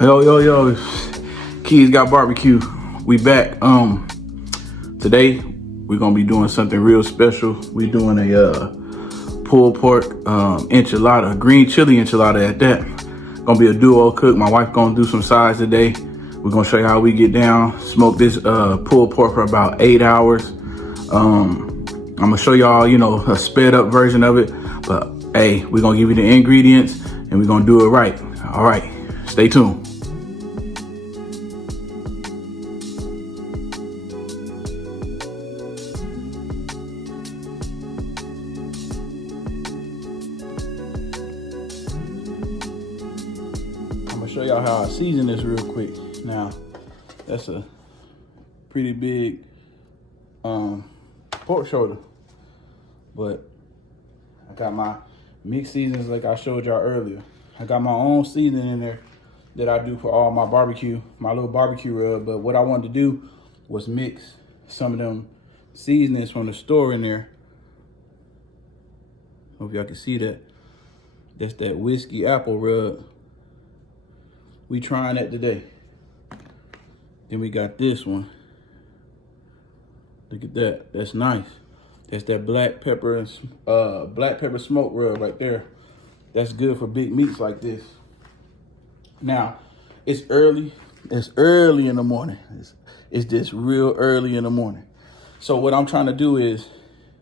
Yo, Keys Got Barbecue. We back. Today we're gonna be doing something real special. We're doing a pulled pork enchilada, green chili enchilada at that. Gonna be a duo cook. My wife gonna do some sides today. We're gonna show you how we get down. Smoke this pulled pork for about 8 hours. I'm gonna show y'all, a sped up version of it. But hey, we're gonna give you the ingredients and we're gonna do it right. All right, stay tuned. I'm gonna show y'all how I season this real quick. Now, that's a pretty big pork shoulder, but I got my mixed seasonings like I showed y'all earlier. I got my own seasoning in there that I do for all my barbecue, my little barbecue rub. But what I wanted to do was mix some of them seasonings from the store in there. Hope y'all can see that. That's that whiskey apple rub. We trying that today. Then we got this one. Look at that. That's nice. That's that black pepper smoke rub right there. That's good for big meats like this. Now, it's early. It's early in the morning. It's just real early in the morning. So what I'm trying to do is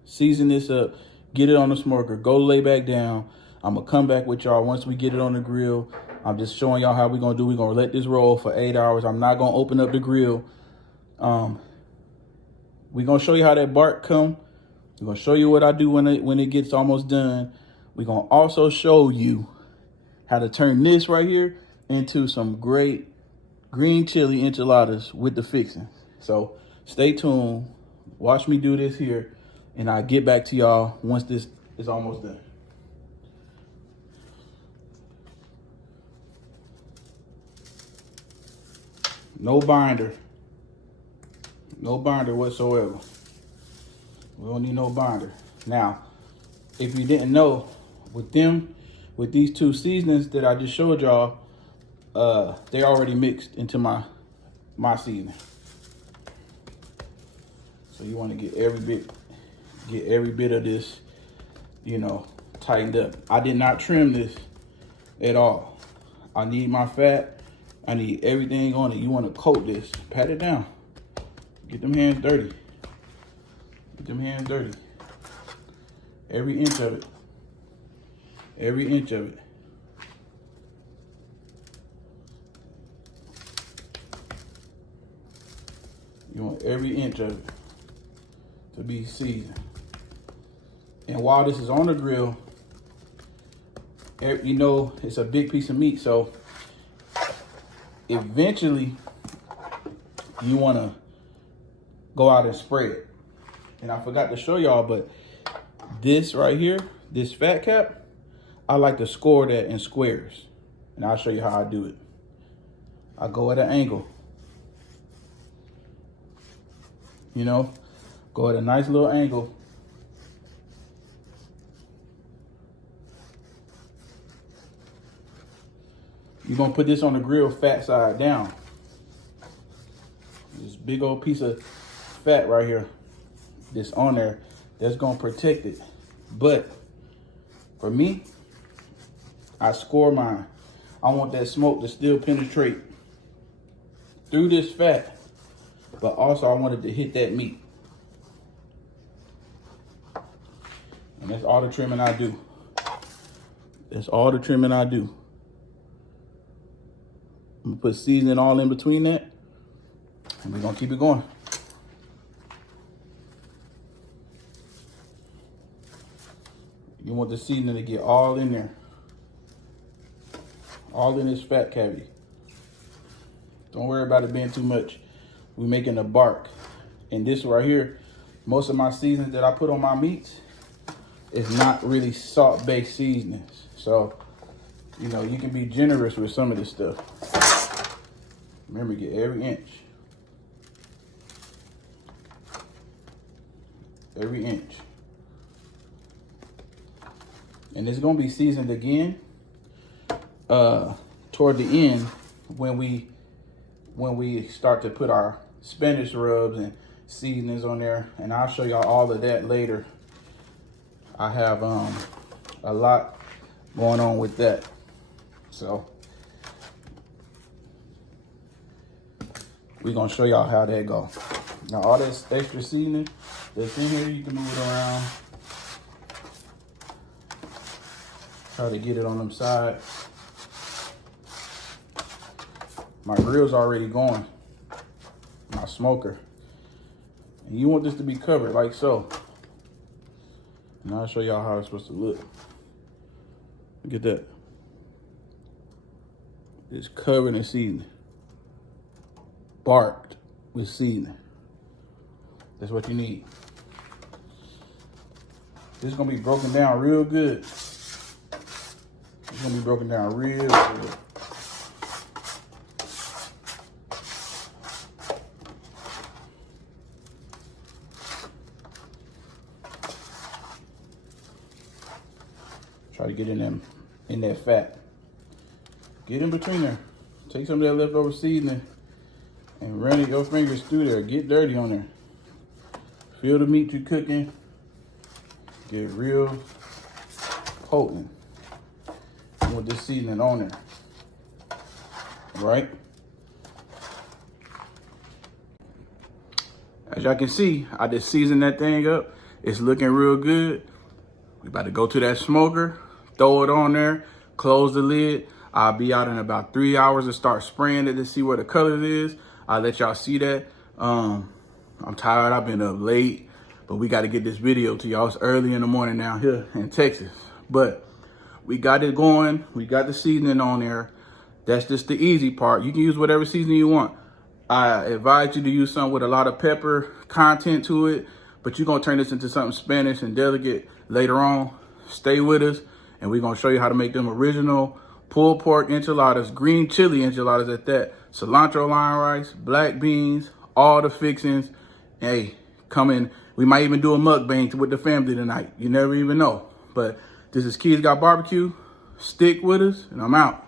season this up, get it on the smoker, go lay back down. I'm gonna come back with y'all once we get it on the grill. I'm just showing y'all how we're gonna do. We're gonna let this roll for 8 hours. I'm not gonna open up the grill. We're gonna show you how that bark come. We're gonna show you what I do when it gets almost done. We're gonna also show you how to turn this right here into some great green chili enchiladas with the fixings. So stay tuned, watch me do this here, and I'll get back to y'all once this is almost done. No binder. No binder whatsoever. We don't need no binder. Now, if you didn't know, with these two seasonings that I just showed y'all, they already mixed into my seasoning. So you want to get every bit of this, tightened up. I did not trim this at all. I need my fat. I need everything on it. You want to coat this, pat it down. Get them hands dirty. Get them hands dirty. Every inch of it. Every inch of it. You want every inch of it to be seasoned. And while this is on the grill, it's a big piece of meat, so eventually you want to go out and spray it. And I forgot to show y'all, but this right here, this fat cap, I like to score that in squares. And I'll show you how I do it. I go at an angle. Go at a nice little angle. You're gonna put this on the grill fat side down. This big old piece of fat right here, this on there, that's gonna protect it. But for me, I score mine. I want that smoke to still penetrate through this fat, but also I want it to hit that meat. And that's all the trimming I do. That's all the trimming I do. I'm gonna put seasoning all in between that, and we're gonna keep it going. You want the seasoning to get all in there. All in this fat cavity. Don't worry about it being too much. We're making a bark. And this right here, most of my seasonings that I put on my meats is not really salt-based seasonings. So, you can be generous with some of this stuff. Remember, get every inch. Every inch. And it's gonna be seasoned again toward the end when we start to put our Spanish rubs and seasonings on there, and I'll show y'all all of that later. I have a lot going on with that. So we're gonna show y'all how that go. Now all this extra seasoning that's in here, you can move it around. Try to get it on them sides. My grill's already going, my smoker. And you want this to be covered like so. And I'll show y'all how it's supposed to look. Look at that. It's covered in seasoning. Barked with seasoning. That's what you need. This is gonna be broken down real good. It's gonna be broken down real good. Try to get in that fat. Get in between there. Take some of that leftover seasoning and run your fingers through there. Get dirty on there. Feel the meat you're cooking. Get real potent. You want this seasoning on there. Right? As y'all can see, I just seasoned that thing up. It's looking real good. We about to go to that smoker, throw it on there, close the lid. I'll be out in about 3 hours to start spraying it to see where the colors is. I'll let y'all see that. I'm tired, I've been up late, but we got to get this video to y'all. It's early in the morning down here in Texas. But we got it going. We got the seasoning on there. That's just the easy part. You can use whatever seasoning you want. I advise you to use something with a lot of pepper content to it, but you're going to turn this into something Spanish and delicate later on. Stay with us, and we're going to show you how to make them original pulled pork enchiladas, green chili enchiladas at that. Cilantro lime rice, black beans, all the fixings. Hey, come in. We might even do a mukbang with the family tonight. You never even know. But this is KEYSGOTBBQ. Stick with us, and I'm out.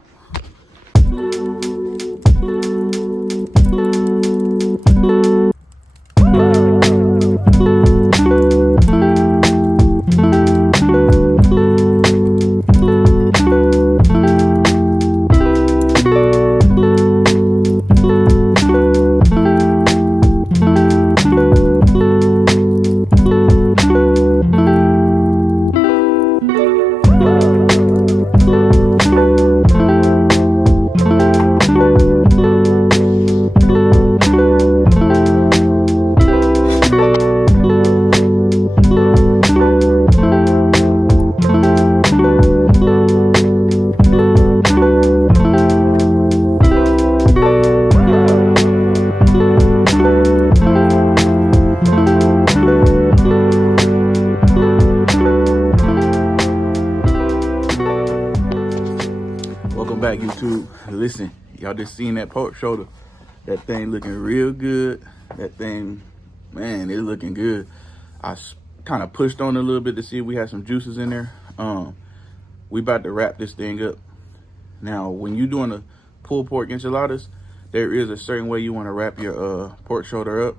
Welcome back, YouTube. Listen, y'all just seen that pork shoulder. That thing looking real good. That thing, man, it's looking good. I kind of pushed on it a little bit to see if we had some juices in there. We about to wrap this thing up. Now, when you're doing a pulled pork enchiladas, there is a certain way you want to wrap your pork shoulder up.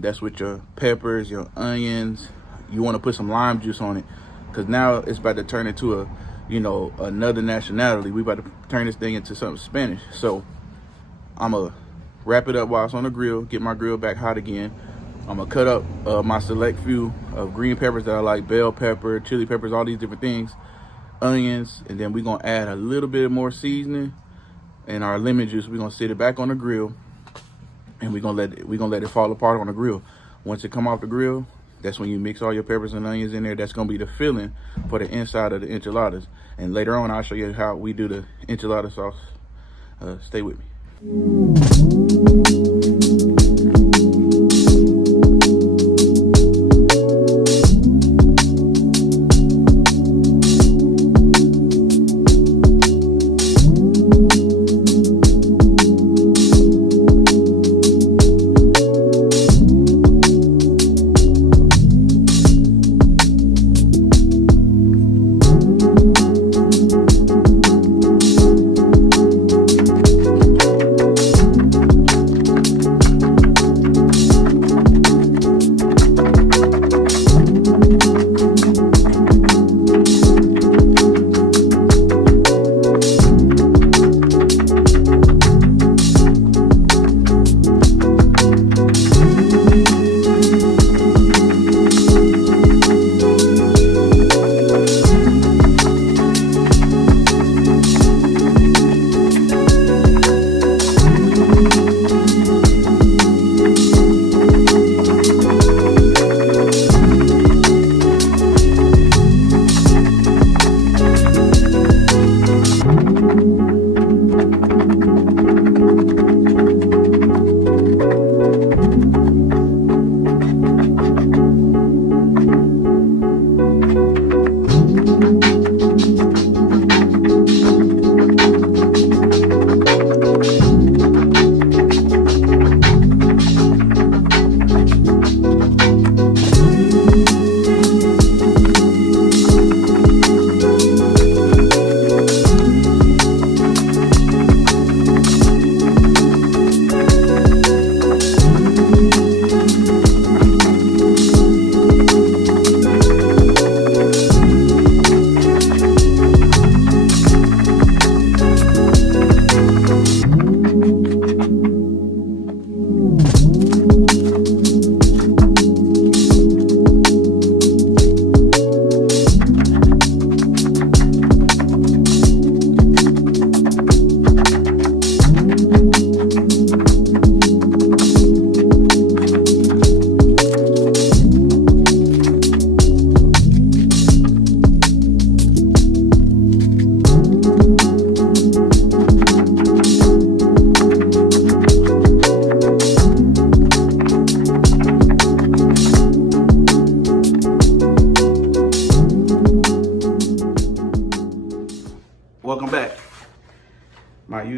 That's with your peppers, your onions. You want to put some lime juice on it, because now it's about to turn into a, you know, another nationality. We about to turn this thing into something Spanish. So I'm gonna wrap it up while it's on the grill, get my grill back hot again. I'm gonna cut up my select few of green peppers that I like, bell pepper, chili peppers, all these different things, onions, and then we're gonna add a little bit more seasoning and our lemon juice. We're gonna sit it back on the grill, and we're gonna let it fall apart on the grill. Once it come off the grill, that's when you mix all your peppers and onions in there. That's gonna be the filling for the inside of the enchiladas. And later on, I'll show you how we do the enchilada sauce. Stay with me.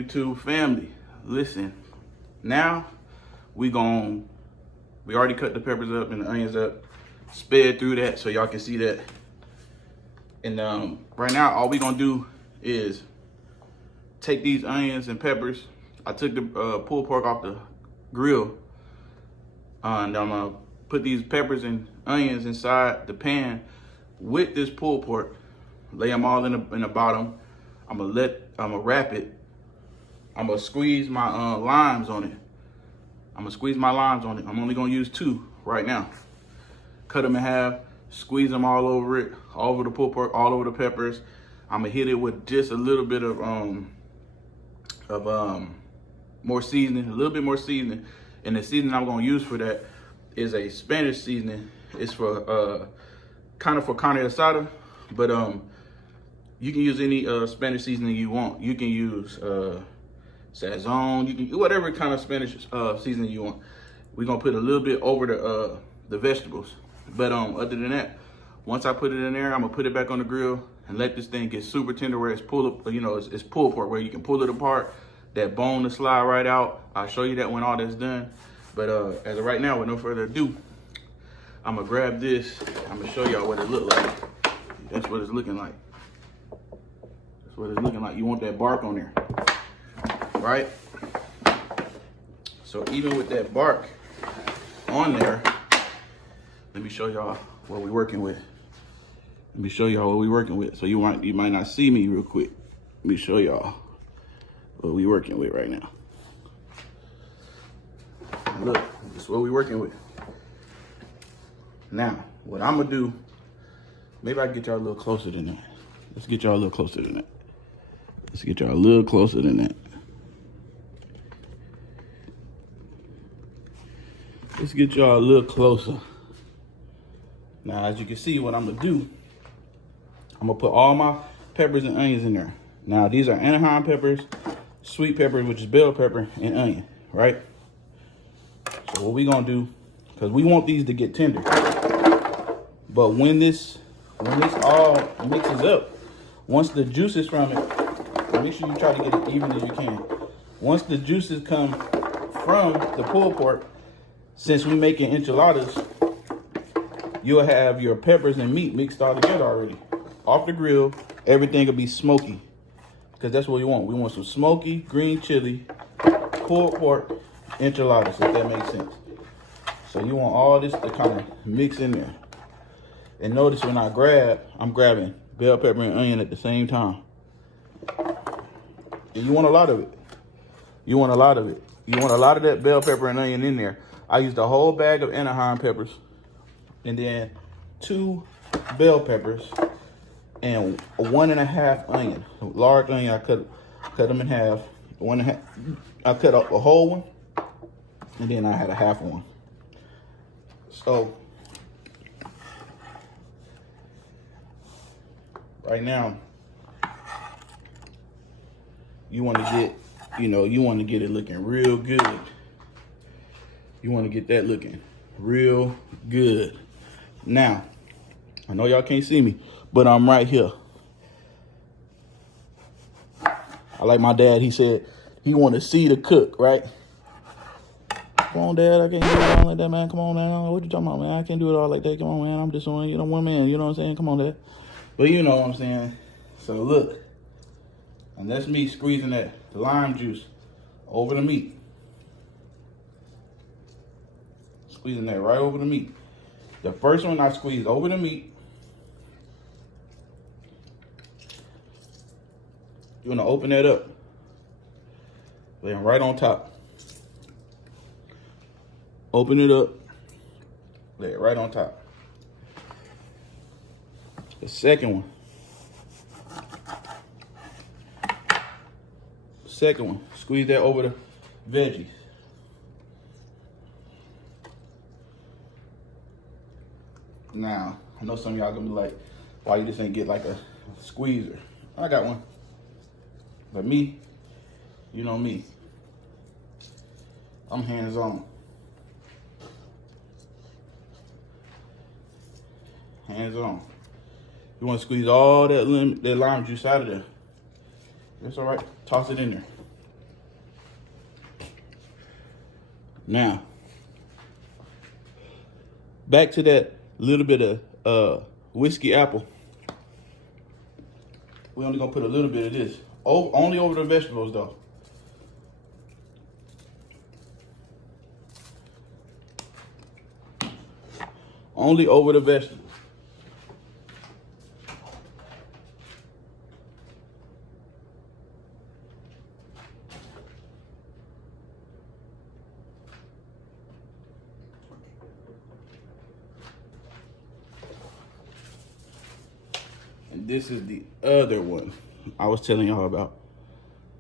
YouTube family, listen. Now we already cut the peppers up and the onions up, sped through that so y'all can see that. And right now, all we gonna do is take these onions and peppers. I took the pulled pork off the grill, and I'm gonna put these peppers and onions inside the pan with this pulled pork. Lay them all in the bottom. I'm gonna wrap it. I'm gonna squeeze my limes on it. I'm only gonna use 2 right now. Cut them in half, squeeze them all over it, all over the pulled pork, all over the peppers. I'm gonna hit it with just a little bit of more seasoning, a little bit more seasoning. And the seasoning I'm gonna use for that is a Spanish seasoning. It's for kind of for carne asada, but you can use any Spanish seasoning you want. You can use Sazon, you can whatever kind of Spanish seasoning you want. We're gonna put a little bit over the vegetables. But other than that, once I put it in there, I'm gonna put it back on the grill and let this thing get super tender where it's pulled pork, where you can pull it apart, that bone to slide right out. I'll show you that when all that's done. But as of right now, with no further ado, I'm gonna grab this. I'm gonna show y'all what it look like. That's what it's looking like. That's what it's looking like. You want that bark on there, right? So even with that bark on there, let me show y'all what we're working with. So you might not see me real quick. Let me show y'all what we're working with right now. Look, this is what we're working with. Now, what I'm gonna do, maybe I can get y'all a little closer than that. Let's get y'all a little closer than that. Now, as you can see, what I'm gonna do, I'm gonna put all my peppers and onions in there. Now, these are Anaheim peppers, sweet pepper, which is bell pepper, and onion, right? So what we gonna do, because we want these to get tender, but when this all mixes up, once the juices from it, make sure you try to get it even as you can. Once the juices come from the pulled pork, since we making enchiladas, you'll have your peppers and meat mixed all together already. Off the grill, everything will be smoky, because that's what we want. We want some smoky green chili, pulled pork, enchiladas, if that makes sense. So you want all this to kind of mix in there. And notice when I grab, I'm grabbing bell pepper and onion at the same time. And you want a lot of it. You want a lot of that bell pepper and onion in there. I used a whole bag of Anaheim peppers, and then 2 bell peppers, and a 1.5 onion. A large onion, I cut them in half. 1.5. I cut up a whole one, and then I had a half one. So right now, you want to get it looking real good. You want to get that looking real good. Now, I know y'all can't see me, but I'm right here. I like my dad, he said he want to see the cook, right? Come on, Dad, I can't do it all like that, man. Come on, man. What you talking about, man? I can't do it all like that. Come on, man. I'm just one, one man. You know what I'm saying? Come on, Dad. But you know what I'm saying. So look, and that's me squeezing the lime juice over the meat. Squeezing that right over the meat. The first one I squeezed over the meat. You want to open that up. Lay them right on top. Open it up. Lay it right on top. The second one. Squeeze that over the veggies. Now, I know some of y'all gonna be like, why you just ain't get like a squeezer? I got one. But me, you know me. I'm hands-on. Hands-on. You want to squeeze all that lime juice out of there. That's all right. Toss it in there. Now, back to that little bit of whiskey apple. We're only gonna put a little bit of this. Only over the vegetables though. Only over the vegetables. And this is the other one I was telling y'all about.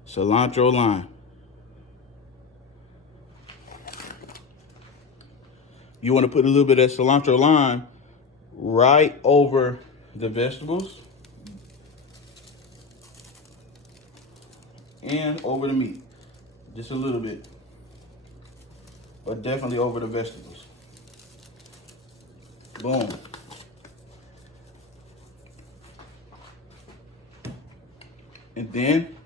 Cilantro lime. You want to put a little bit of cilantro lime right over the vegetables and over the meat. Just a little bit, but definitely over the vegetables. Boom. And then,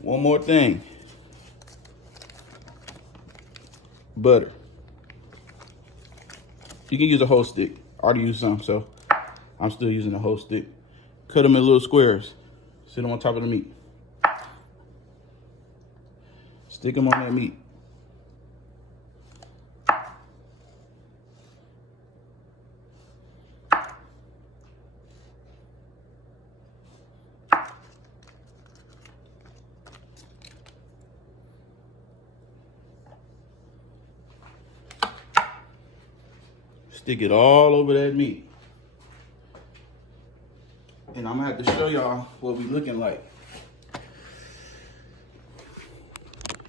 one more thing. Butter. You can use a whole stick. I already used some, so I'm still using a whole stick. Cut them in little squares. Sit them on top of the meat. Stick them on that meat. Stick it all over that meat. And I'm gonna have to show y'all what we looking like.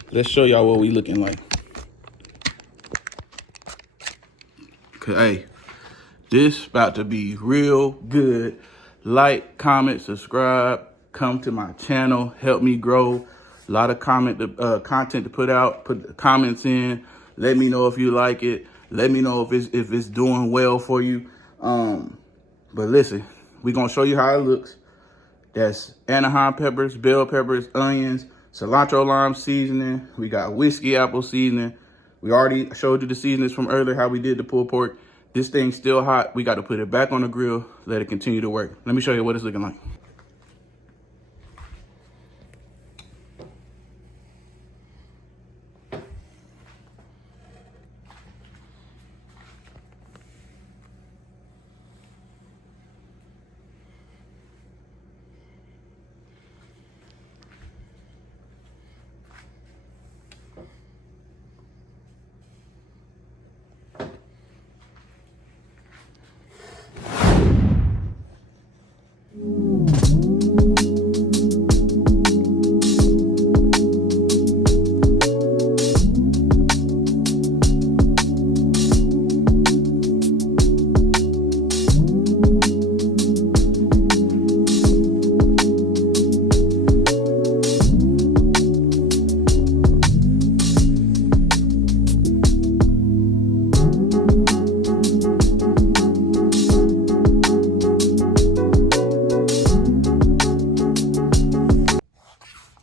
Let's show y'all what we looking like. Cause hey, this about to be real good. Like, comment, subscribe, come to my channel, help me grow. A lot of content to put out, put the comments in. Let me know if you like it. Let me know if it's doing well for you. But listen, we're gonna show you how it looks. That's Anaheim peppers, bell peppers, onions, cilantro lime seasoning. We got whiskey apple seasoning. We already showed you the seasonings from earlier, how we did the pulled pork. This thing's still hot. We got to put it back on the grill, let it continue to work. Let me show you what it's looking like.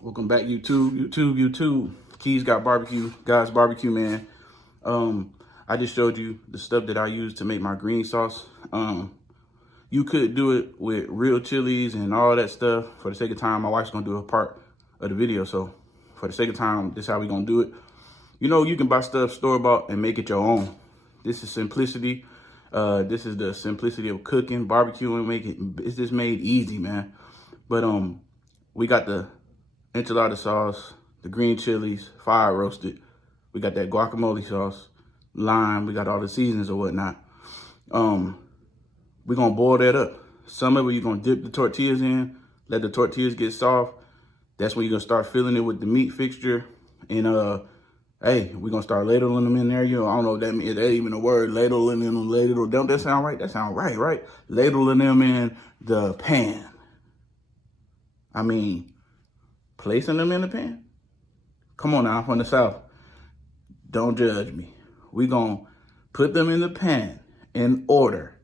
Welcome back, YouTube. Keys got barbecue, guys, barbecue, man. I just showed you the stuff that I use to make my green sauce. You could do it with real chilies and all that stuff. For the sake of time, my wife's gonna do a part of the video. So for the sake of time, this is how we gonna do it. You know, you can buy stuff store-bought and make it your own. This is simplicity. This is the simplicity of cooking, barbecuing, it's just made easy, man. But we got the enchilada sauce, the green chilies, fire roasted. We got that guacamole sauce, lime. We got all the seasonings or whatnot. We're gonna boil that up. Some of it you're gonna dip the tortillas in, let the tortillas get soft. That's when you're gonna start filling it with the meat fixture. And hey, we're gonna start ladling them in there. You know, I don't know if that means, that even a word, ladling them, ladle. Don't that sound right? That sound right, right? Ladling them in the pan. I mean, placing them in the pan? Come on now, I'm from the South. Don't judge me. We're going to put them in the pan in order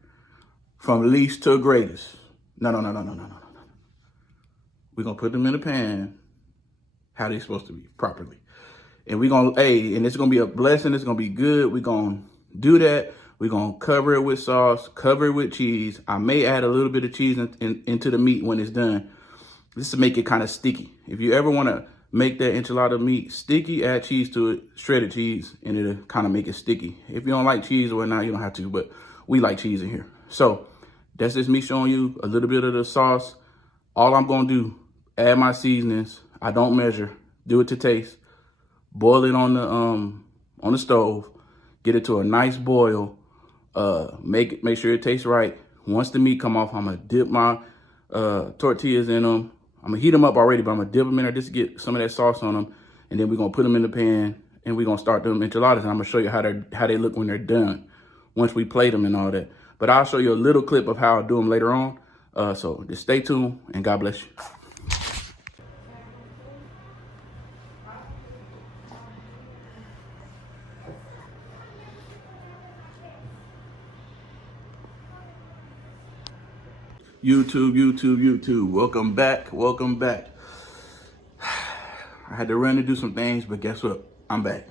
from least to greatest. No. We're going to put them in the pan how they're supposed to be, properly. And we're gonna, hey, and it's gonna be a blessing. It's gonna be good. We're gonna do that. We're gonna cover it with sauce, cover it with cheese. I may add a little bit of cheese into the meat when it's done. This to make it kind of sticky. If you ever wanna make that enchilada meat sticky, add cheese to it, shredded cheese, and it'll kind of make it sticky. If you don't like cheese or whatnot, you don't have to, but we like cheese in here. So that's just me showing you a little bit of the sauce. All I'm gonna do, add my seasonings. I don't measure, do it to taste. Boil it on the stove, get it to a nice boil. Make sure it tastes right. Once the meat come off, I'm gonna dip my tortillas in them. I'm gonna heat them up already, but I'm gonna dip them in there just to get some of that sauce on them. And then we're gonna put them in the pan and we're gonna start them enchiladas. And I'm gonna show you how they look when they're done, once we plate them and all that. But I'll show you a little clip of how I do them later on. So just stay tuned and God bless you. YouTube. Welcome back. I had to run to do some things, but guess what? I'm back.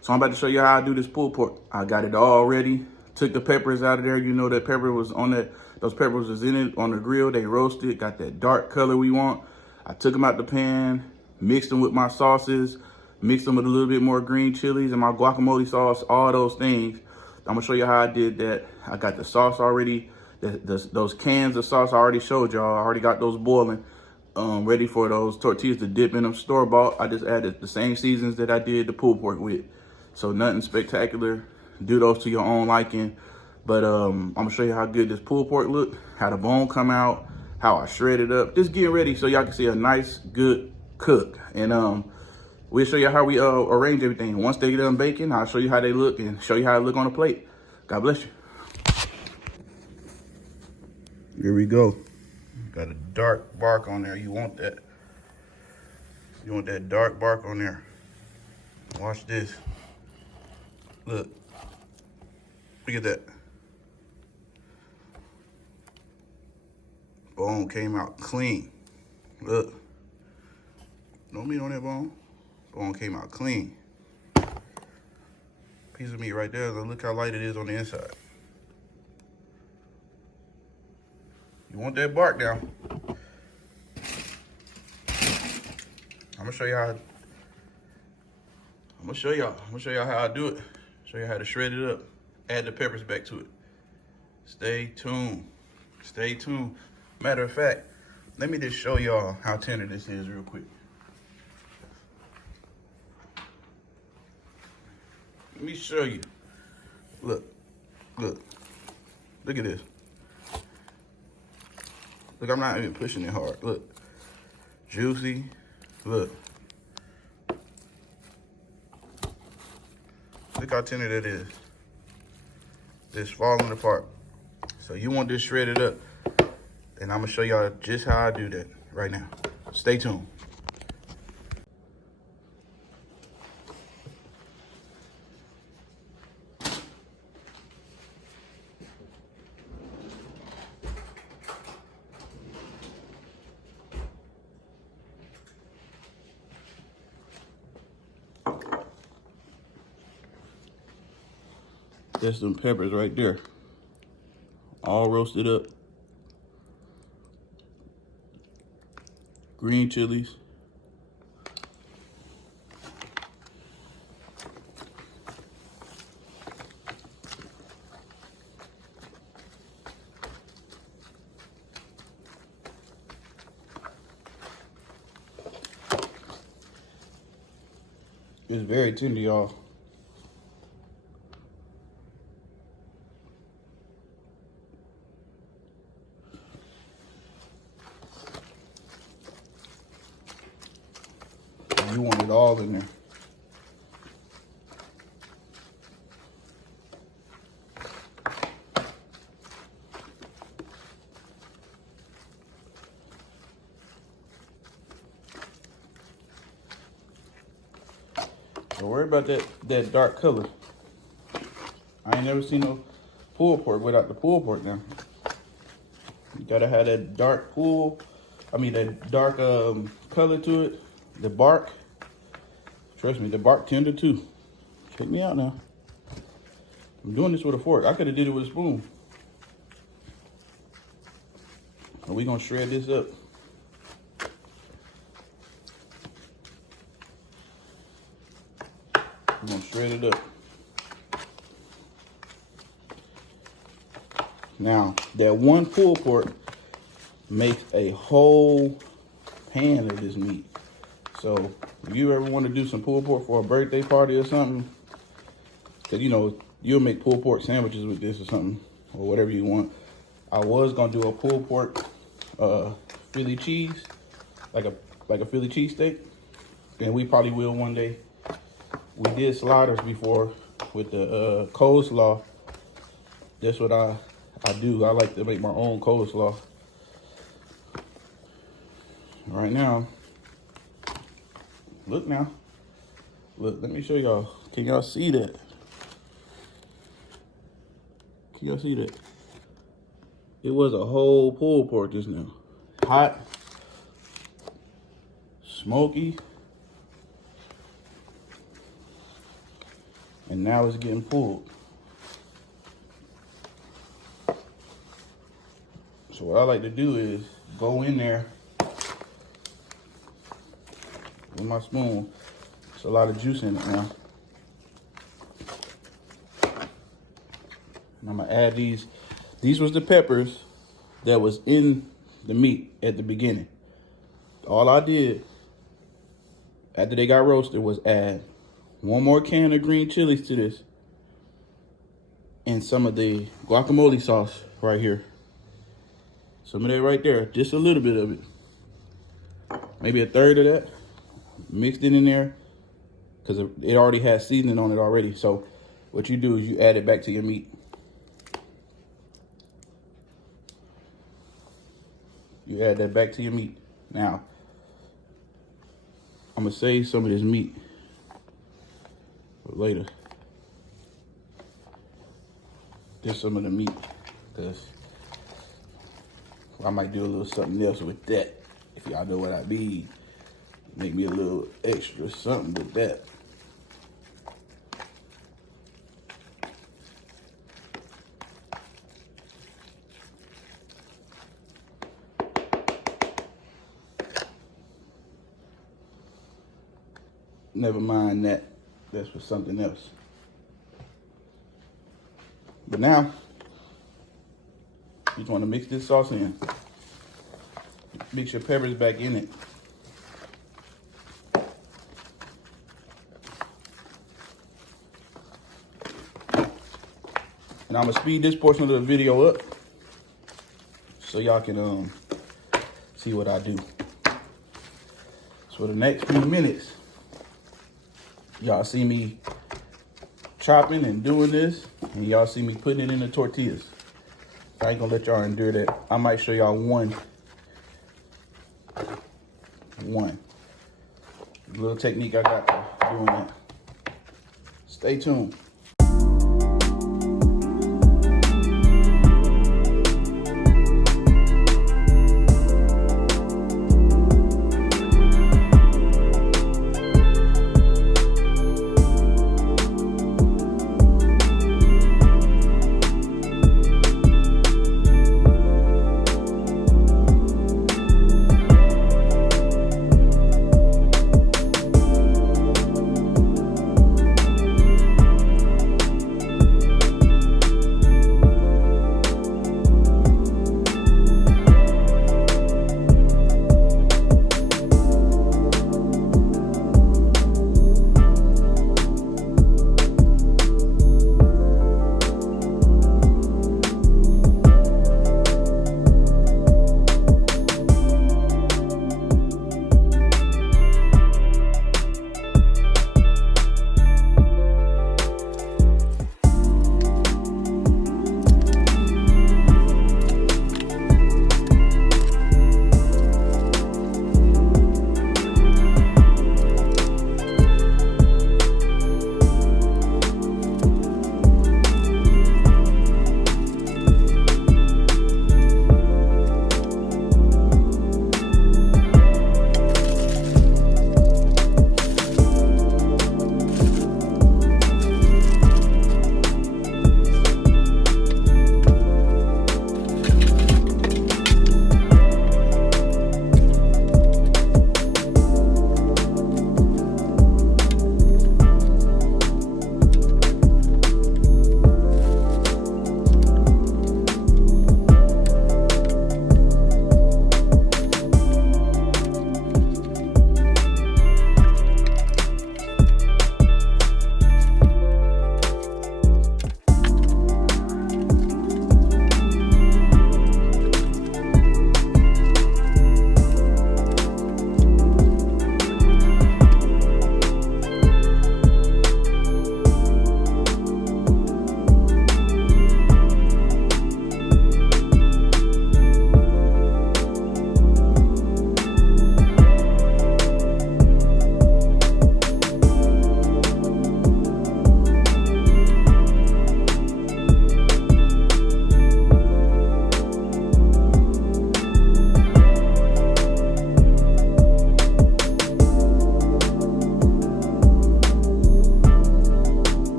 So I'm about to show you how I do this pulled pork. I got it all ready. Took the peppers out of there. You know that pepper was on that. Those peppers was in it on the grill. They roasted, got that dark color we want. I took them out the pan, mixed them with my sauces, mixed them with a little bit more green chilies and my guacamole sauce, all those things. I'm gonna show you how I did that. I got the sauce already. Those cans of sauce I already showed y'all. I already got those boiling, ready for those tortillas to dip in them. Store-bought. I just added the same seasons that I did the pulled pork with. So nothing spectacular. Do those to your own liking. But I'm gonna show you how good this pulled pork look, how the bone come out, how I shred it up. Just getting ready so y'all can see a nice, good cook. And we'll show you how we arrange everything. Once they get done baking, I'll show you how they look and show you how it look on the plate. God bless you. Here we go. Got a dark bark on there. You want that. You want that dark bark on there. Watch this. Look. Look at that. Bone came out clean. Look. No meat on that bone. Bone came out clean. Piece of meat right there. Look how light it is on the inside. You want that bark down. I'm gonna show y'all how I do it. Show you how to shred it up. Add the peppers back to it. Stay tuned. Matter of fact, let me just show y'all how tender this is real quick. Let me show you. Look at this. Look, I'm not even pushing it hard. Look, juicy, look. Look how tender that is. It's falling apart. So you want this shredded up, and I'm gonna show y'all just how I do that right now. Stay tuned. That's them peppers right there. All roasted up. Green chilies. It's very tender, y'all. You want it all in there. Don't worry about that dark color. I ain't never seen no pulled pork without the pulled pork now. You gotta have that dark that dark color to it, the bark. Trust me, the bartender too. Check me out now. I'm doing this with a fork. I could have did it with a spoon. Are we gonna shred this up? We're gonna shred it up. Now, that one pulled pork makes a whole pan of this meat. So, if you ever want to do some pulled pork for a birthday party or something, because you know, you'll make pulled pork sandwiches with this or something, or whatever you want. I was gonna do a pulled pork Philly cheese, like a Philly cheese steak, and we probably will one day. We did sliders before with the coleslaw. That's what I do. I like to make my own coleslaw. Right now, look now. Look, let me show y'all. Can y'all see that? Can y'all see that? It was a whole pulled pork just now. Hot, smoky, and now it's getting pulled. So what I like to do is go in there with my spoon. There's a lot of juice in it now. And I'm gonna add these. These was the peppers that was in the meat at the beginning. All I did after they got roasted was add one more can of green chilies to this and some of the guacamole sauce right here. Some of that right there, just a little bit of it. Maybe a third of that. Mixed it in there because it already has seasoning on it already. So what you do is you add it back to your meat. You add that back to your meat. Now, I'm gonna save some of this meat for later. Just some of the meat, because I might do a little something else with that. If y'all know what I mean. Make me a little extra something with that. Never mind that. That's for something else. But now, you just want to mix this sauce in. Mix your peppers back in it. And I'm gonna speed this portion of the video up so y'all can see what I do. So the next few minutes, y'all see me chopping and doing this, and y'all see me putting it in the tortillas. I ain't gonna let y'all endure that. I might show y'all one little technique I got for doing that. Stay tuned.